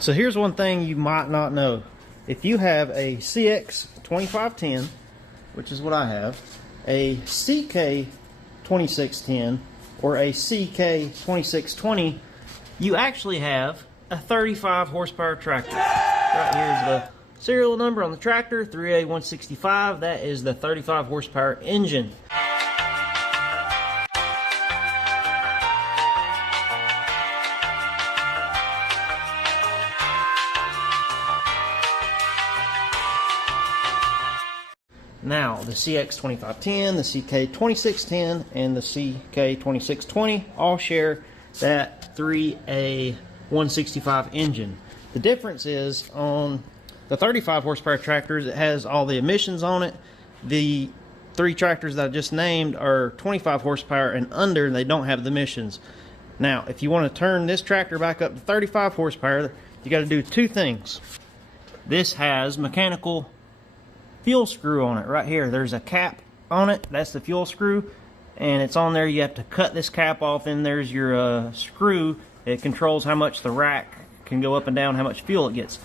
So here's one thing you might not know. If you have a CX2510, which is what I have, a CK2610, or a CK2620, you actually have a 35 horsepower tractor. Right here is the serial number on the tractor, 3A165. That is the 35 horsepower engine. Now, the CX2510, the CK2610, and the CK2620 all share that 3A165 engine. The difference is on the 35 horsepower tractors, it has all the emissions on it. The three tractors that I just named are 25 horsepower and under, and they don't have the emissions. Now, if you want to turn this tractor back up to 35 horsepower, you got to do two things. This has mechanical fuel screw on it right here. There's a cap on it. That's the fuel screw, and it's on there. You have to cut this cap off, and there's your screw. It controls how much the rack can go up and down, how much fuel it gets.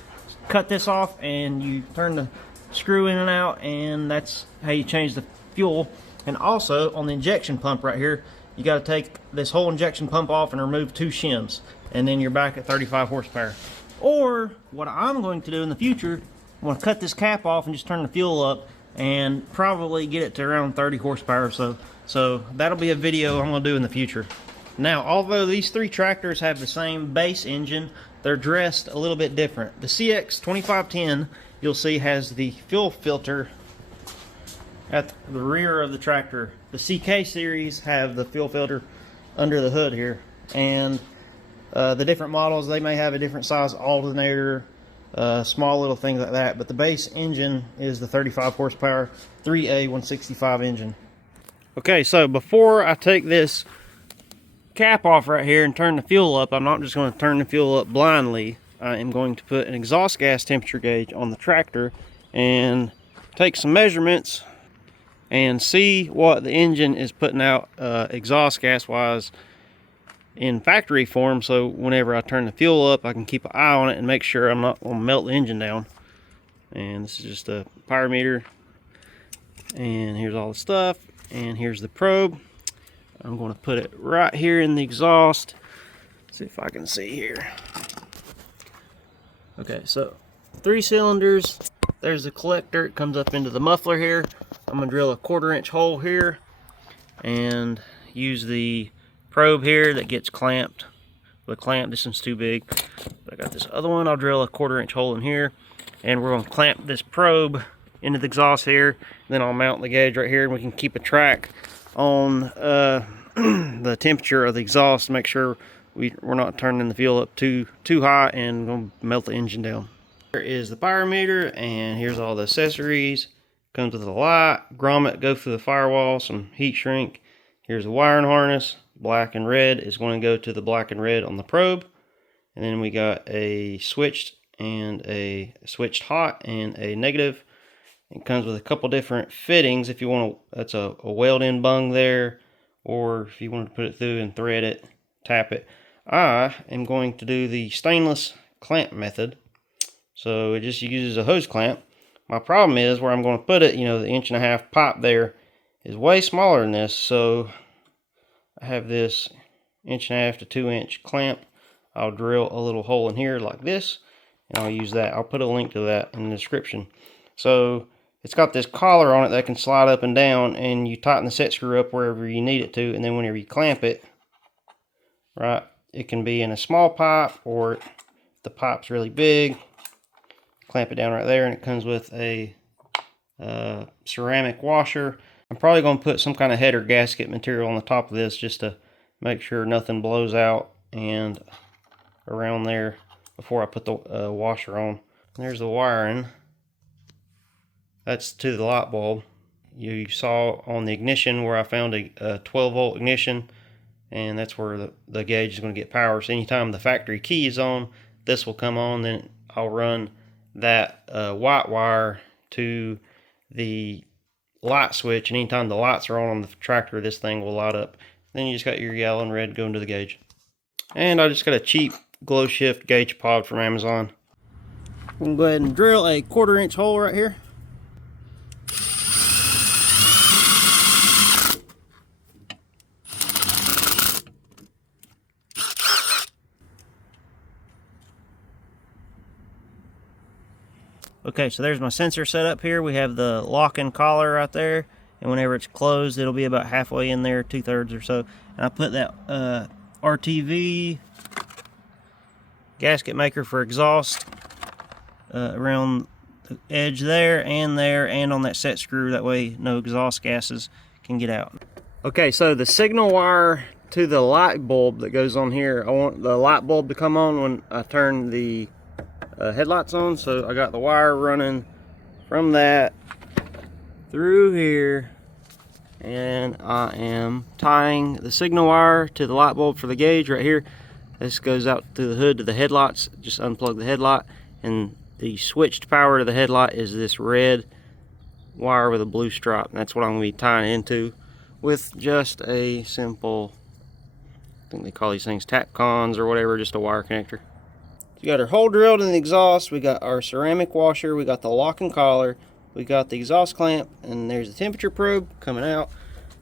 Cut this off, and you turn the screw in and out, and that's how you change the fuel. And also on the injection pump right here, you got to take this whole injection pump off and remove two shims, and then you're back at 35 horsepower. Or what I'm going to do in the future, I'm going to cut this cap off and just turn the fuel up and probably get it to around 30 horsepower. So that'll be a video I'm going to do in the future. Now, although these three tractors have the same base engine, they're dressed a little bit different. The CX2510, you'll see, has the fuel filter at the rear of the tractor. The CK series have the fuel filter under the hood here. And the different models, they may have a different size alternator, small little things like that, but the base engine is the 35 horsepower 3A165 engine. Okay, so before I take this cap off right here and turn the fuel up, I'm not just going to turn the fuel up blindly. I am going to put an exhaust gas temperature gauge on the tractor and take some measurements and see what the engine is putting out exhaust gas wise in factory form, so whenever I turn the fuel up I can keep an eye on it and make sure I'm not going to melt the engine down. And this is just a pyrometer, and here's all the stuff, and here's the probe. I'm going to put it right here in the exhaust. See if I can see here. Okay, so 3 cylinders. There's the collector. It comes up into the muffler here. I'm going to drill a 1/4 inch hole here and use the probe here that gets clamped. The clamp, this one's too big. But I got this other one. I'll drill a 1/4 inch hole in here, and we're going to clamp this probe into the exhaust here. Then I'll mount the gauge right here, and we can keep a track on the temperature of the exhaust to make sure we're not turning the fuel up too high and gonna melt the engine down. Here is the pyrometer, and here's all the accessories. Comes with a light, grommet, go through the firewall, some heat shrink. Here's the wiring harness. Black and red is going to go to the black and red on the probe. And then we got a switched hot and a negative. It comes with a couple different fittings if you want to. That's a weld-in bung there, or if you want to put it through and thread it, tap it. I am going to do the stainless clamp method. So it just uses a hose clamp. My problem is where I'm going to put it, you know, the 1.5 inch pipe there is way smaller than this. So I have this 1.5 to 2 inch clamp. I'll drill a little hole in here like this, and I'll use that. I'll put a link to that in the description. So it's got this collar on it that can slide up and down, and you tighten the set screw up wherever you need it to, and then whenever you clamp it, right, it can be in a small pipe, or if the pipe's really big, clamp it down right there, and it comes with a ceramic washer. I'm probably going to put some kind of header gasket material on the top of this just to make sure nothing blows out and around there before I put the washer on. There's the wiring. That's to the light bulb. You saw on the ignition where I found a 12 volt ignition, and that's where the gauge is going to get power. So anytime the factory key is on, this will come on, then I'll run that white wire to the light switch, and anytime the lights are on the tractor, this thing will light up. Then you just got your yellow and red going to the gauge. And I just got a cheap glow shift gauge pod from Amazon. I'm going to go ahead and drill a 1/4 inch hole right here. Okay, so there's my sensor set up here. We have the lock and collar right there, and whenever it's closed, it'll be about halfway in there, 2/3 or so. And I put that RTV gasket maker for exhaust around the edge there, and on that set screw. That way no exhaust gases can get out. Okay, so the signal wire to the light bulb that goes on here, I want the light bulb to come on when I turn the headlights on. So I got the wire running from that through here, and I am tying the signal wire to the light bulb for the gauge right here. This goes out through the hood to the headlights. Just unplug the headlight, and the switched power to the headlight is this red wire with a blue stripe, and that's what I'm going to be tying into with just a simple, I think they call these things tapcons or whatever, just a wire connector. We got our hole drilled in the exhaust, we got our ceramic washer, we got the lock and collar, we got the exhaust clamp, and there's the temperature probe coming out.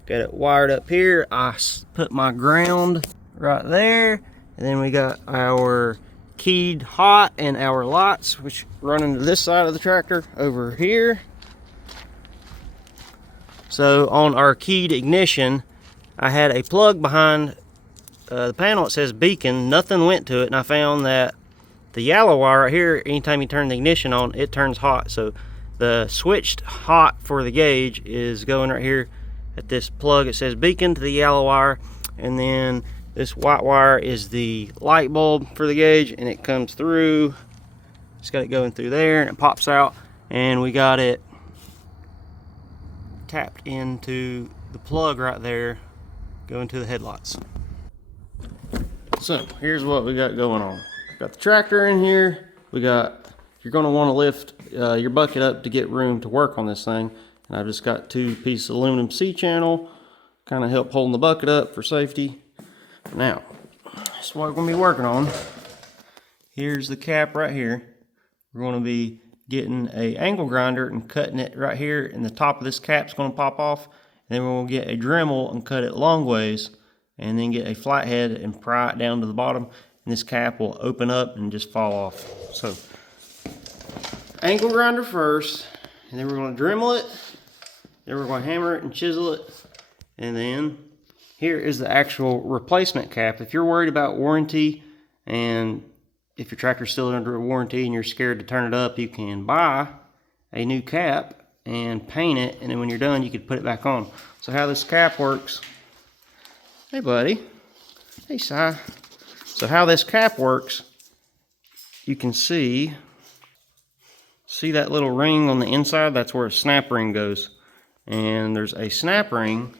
Got it wired up here. I put my ground right there, and then we got our keyed hot and our lights, which run into this side of the tractor over here. So on our keyed ignition, I had a plug behind the panel. It says beacon. Nothing went to it, and I found that the yellow wire right here, anytime you turn the ignition on, it turns hot. So the switched hot for the gauge is going right here at this plug. It says beacon to the yellow wire, and then this white wire is the light bulb for the gauge, and it comes through. Just got it going through there, and it pops out, and we got it tapped into the plug right there, going to the headlights. So here's what we got going on. Got the tractor in here. We got, you're going to want to lift your bucket up to get room to work on this thing. And I've just got 2 pieces of aluminum C-channel, kind of help holding the bucket up for safety. Now, that's what we're going to be working on. Here's the cap right here. We're going to be getting a angle grinder and cutting it right here, and the top of this cap's going to pop off. And then we're going to get a Dremel and cut it long ways, and then get a flathead and pry it down to the bottom. And this cap will open up and just fall off. So, angle grinder first, and then we're going to Dremel it, then we're going to hammer it and chisel it, and then here is the actual replacement cap. If you're worried about warranty, and if your tractor's still under a warranty and you're scared to turn it up, you can buy a new cap and paint it, and then when you're done, you can put it back on. So how this cap works, hey buddy, hey Si. So how this cap works, you can see that little ring on the inside? That's where a snap ring goes. And there's a snap ring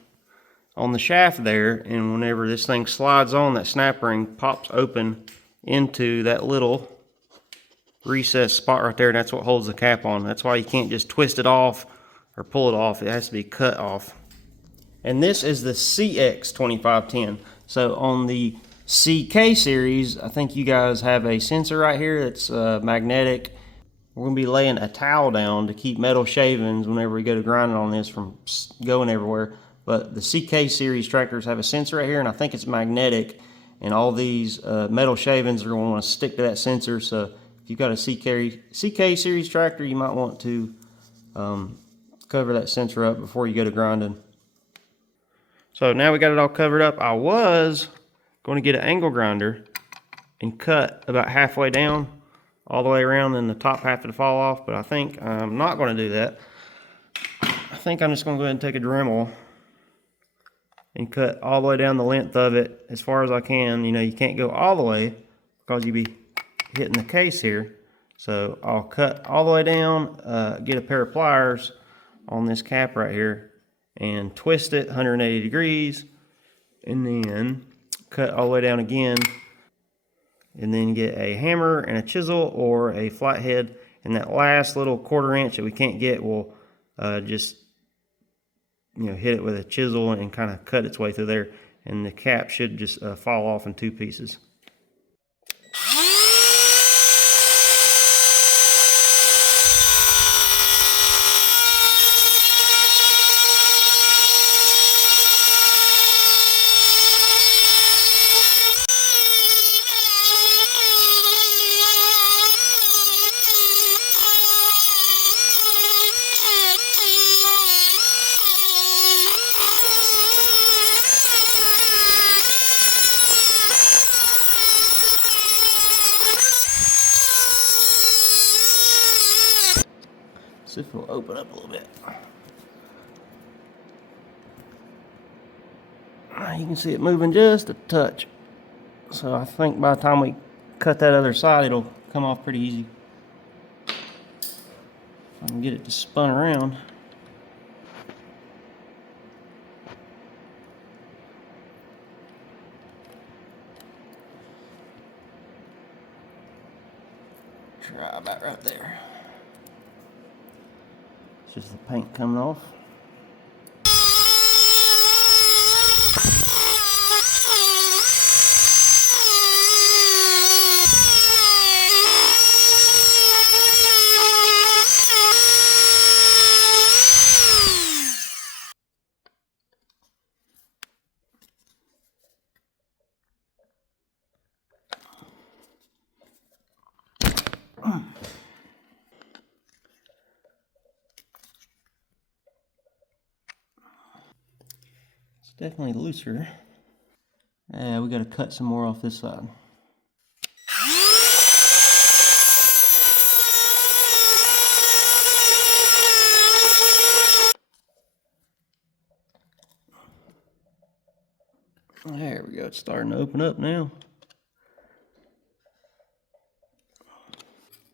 on the shaft there, and whenever this thing slides on, that snap ring pops open into that little recessed spot right there, and that's what holds the cap on. That's why you can't just twist it off or pull it off. It has to be cut off. And this is the CX2510. So on the CK series, I think you guys have a sensor right here that's magnetic. We're going to be laying a towel down to keep metal shavings whenever we go to grinding on this from going everywhere. But the CK series tractors have a sensor right here, and I think it's magnetic. And all these metal shavings are going to want to stick to that sensor. So if you've got a CK series tractor, you might want to cover that sensor up before you go to grinding. So now we got it all covered up. I was going to get an angle grinder and cut about halfway down, all the way around, and the top half to fall off, but I think I'm not going to do that. I think I'm just going to go ahead and take a Dremel and cut all the way down the length of it as far as I can. You know, you can't go all the way because you'd be hitting the case here. So I'll cut all the way down, get a pair of pliers on this cap right here and twist it 180 degrees, and then cut all the way down again, and then get a hammer and a chisel or a flathead, and that last little 1/4 inch that we can't get, we'll just hit it with a chisel and kind of cut its way through there, and the cap should just fall off in 2 pieces. See if it'll open up a little bit. You can see it moving just a touch. So I think by the time we cut that other side, it'll come off pretty easy. I can get it to spun around. Try about right there. It's just the paint coming off. It's definitely looser. Yeah, we gotta cut some more off this side. There we go, it's starting to open up now.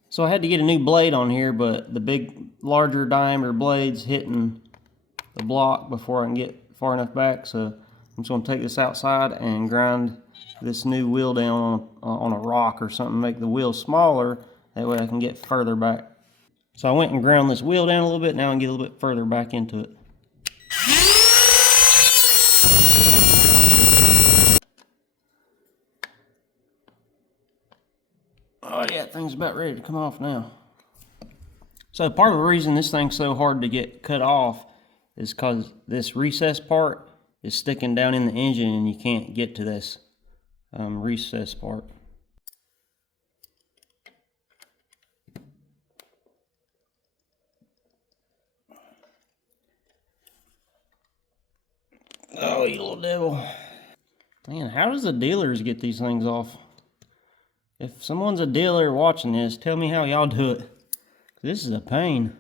So I had to get a new blade on here, but the big, larger diameter blade's hitting the block before I can get far enough back. So I'm just gonna take this outside and grind this new wheel down on a rock or something, make the wheel smaller. That way I can get further back. So I went and ground this wheel down a little bit. Now I can get a little bit further back into it. Oh yeah, thing's about ready to come off now. So part of the reason this thing's so hard to get cut off is because this recess part is sticking down in the engine and you can't get to this recess part. Oh, you little devil. Man, how does the dealers get these things off? If someone's a dealer watching this, tell me how y'all do it. This is a pain.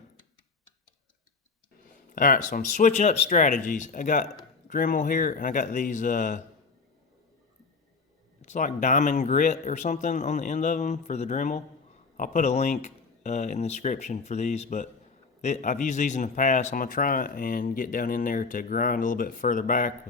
Alright, so I'm switching up strategies. I got Dremel here, and I got these, it's like diamond grit or something on the end of them for the Dremel. I'll put a link in the description for these, but I've used these in the past. I'm going to try and get down in there to grind a little bit further back.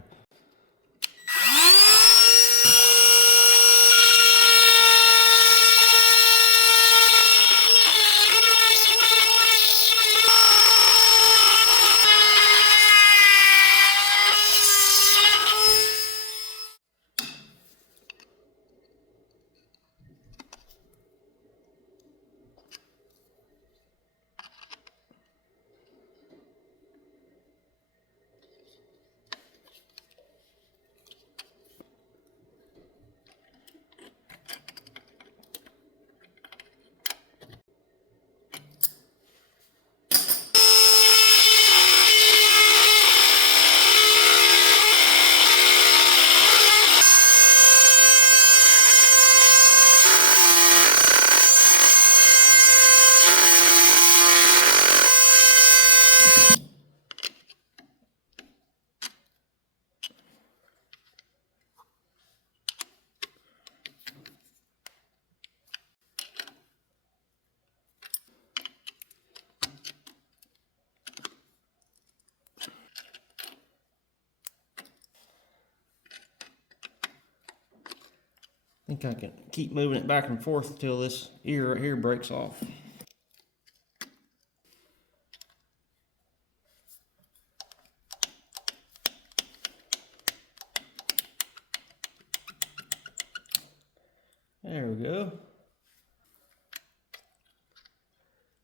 I think I can keep moving it back and forth until this ear right here breaks off. There we go.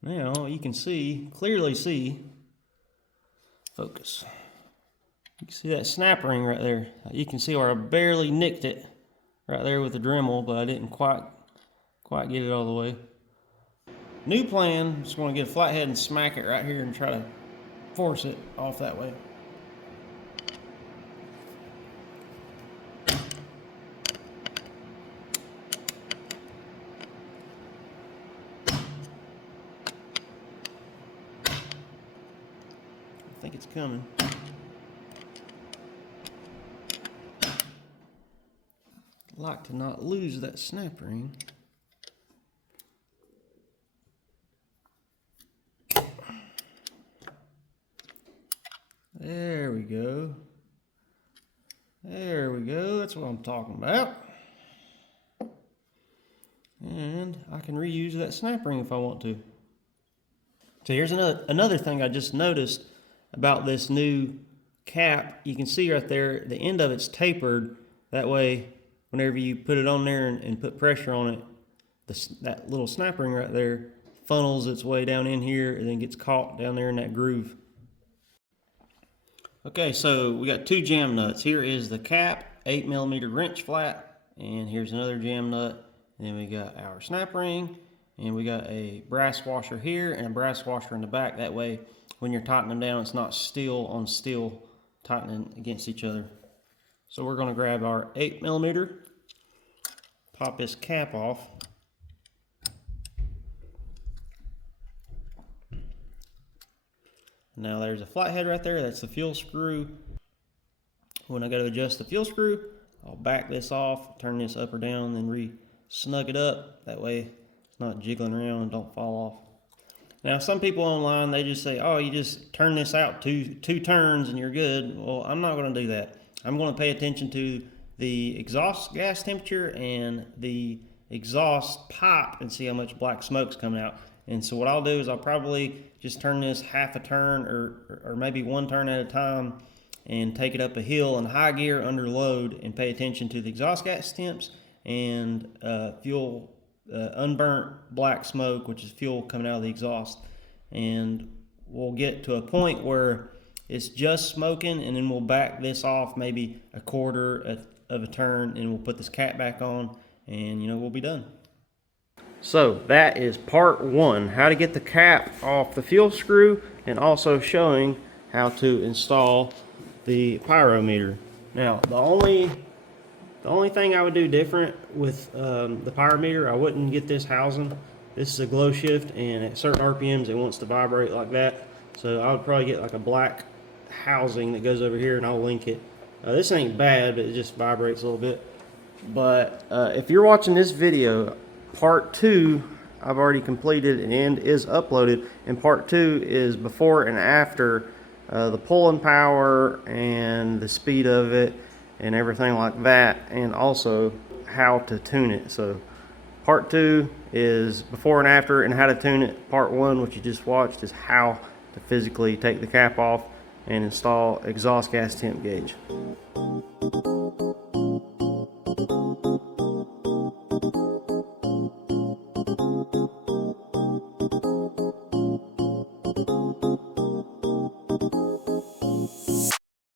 Now you can clearly see, focus. You can see that snap ring right there. You can see where I barely nicked it right there with the Dremel, but I didn't quite get it all the way. New plan, just want to get a flathead and smack it right here and try to force it off that way. think it's coming. Like to not lose that snap ring. There we go. There we go. That's what I'm talking about. And I can reuse that snap ring if I want to. So here's another thing I just noticed about this new cap. You can see right there, the end of it's tapered. That way, whenever you put it on there and put pressure on it, that little snap ring right there funnels its way down in here and then gets caught down there in that groove. Okay, so we got two jam nuts. Here is the cap, 8mm wrench flat, and here's another jam nut. And then we got our snap ring, and we got a brass washer here and a brass washer in the back. That way, when you're tightening them down, it's not steel on steel tightening against each other. So we're going to grab our 8mm, pop this cap off. Now there's a flathead right there, that's the fuel screw. When I go to adjust the fuel screw, I'll back this off, turn this up or down, then snug it up. That way it's not jiggling around and don't fall off. Now some people online, they just say, oh, you just turn this out two turns and you're good. Well, I'm not going to do that. I'm going to pay attention to the exhaust gas temperature and the exhaust pipe and see how much black smoke's coming out. And so what I'll do is I'll probably just turn this half a turn or maybe one turn at a time and take it up a hill in high gear under load and pay attention to the exhaust gas temps and fuel, unburnt black smoke, which is fuel coming out of the exhaust. And we'll get to a point where it's just smoking, and then we'll back this off maybe a quarter of a turn, and we'll put this cap back on, and we'll be done. So that is part one, how to get the cap off the fuel screw, and also showing how to install the pyrometer. Now the only thing I would do different with the pyrometer, I wouldn't get this housing. This is a glow shift, and at certain RPMs it wants to vibrate like that. So I would probably get like a black housing that goes over here, and I'll link it. This ain't bad, but it just vibrates a little bit. But if you're watching this video, part two I've already completed and is uploaded, and part two is before and after the pulling power and the speed of it and everything like that, and also how to tune it. So part two is before and after and how to tune it. Part one, which you just watched, is how to physically take the cap off and install exhaust gas temp gauge.